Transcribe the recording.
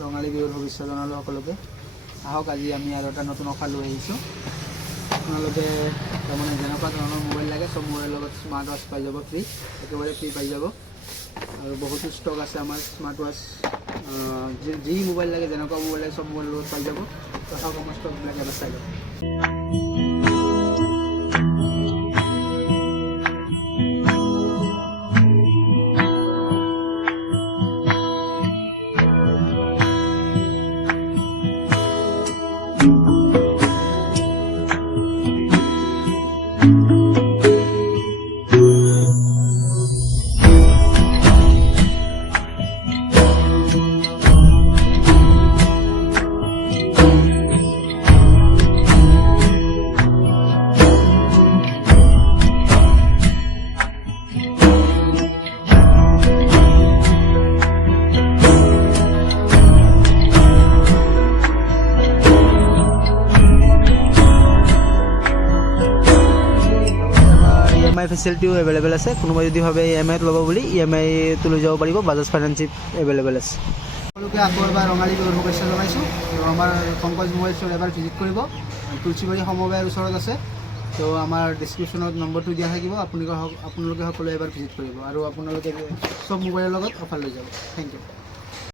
ৰঙালী বিহুৰ শুভেচ্ছা জনালোঁ সকলোকে। আহক আজি আমি আৰু এটা নতুন অফাৰ লৈ আহিছোঁ। আপোনালোকে তাৰমানে যেনেকুৱা ধৰণৰ মোবাইল লাগে চব মোবাইলৰ লগত স্মাৰ্ট ৱাচ পাই যাব, ফ্ৰী, একেবাৰে ফ্ৰী পাই যাব। আৰু বহুতো ষ্টক আছে আমাৰ স্মাৰ্ট ৱাচ, যি মোবাইল লাগে যেনেকুৱা মোবাইল লাগে চব মোবাইলৰ লগত পাই যাব। তো আহক আমাৰ ষ্টকবিলাক এবাৰ চাই যাব। EMI ফেচিলিটিও এভেইলেবল আছে। কোনোবাই যদি ভাবে EMI ল'ব বুলি EMI লৈ যাব পাৰিব, বাজাজ ফাইনেন্সিপ এভেইলেবল আছে। সকলোকে আকৌ এবাৰ ৰঙালী বিহুৰ শুভেচ্ছা জনাইছোঁ। আৰু আমাৰ পংকজ মোবাইল ষ্ট'ৰ এবাৰ ভিজিট কৰিব, তুলসীবাৰী সমবায়ৰ ওচৰত আছে। তো আমাৰ ডিছক্ৰিপশ্যনত নম্বৰটো দিয়া থাকিব, আপোনালোকে সকলোৱে এবাৰ ভিজিট কৰিব আৰু আপোনালোকে চব মোবাইলৰ লগত অফাৰ লৈ যাব। Thank U.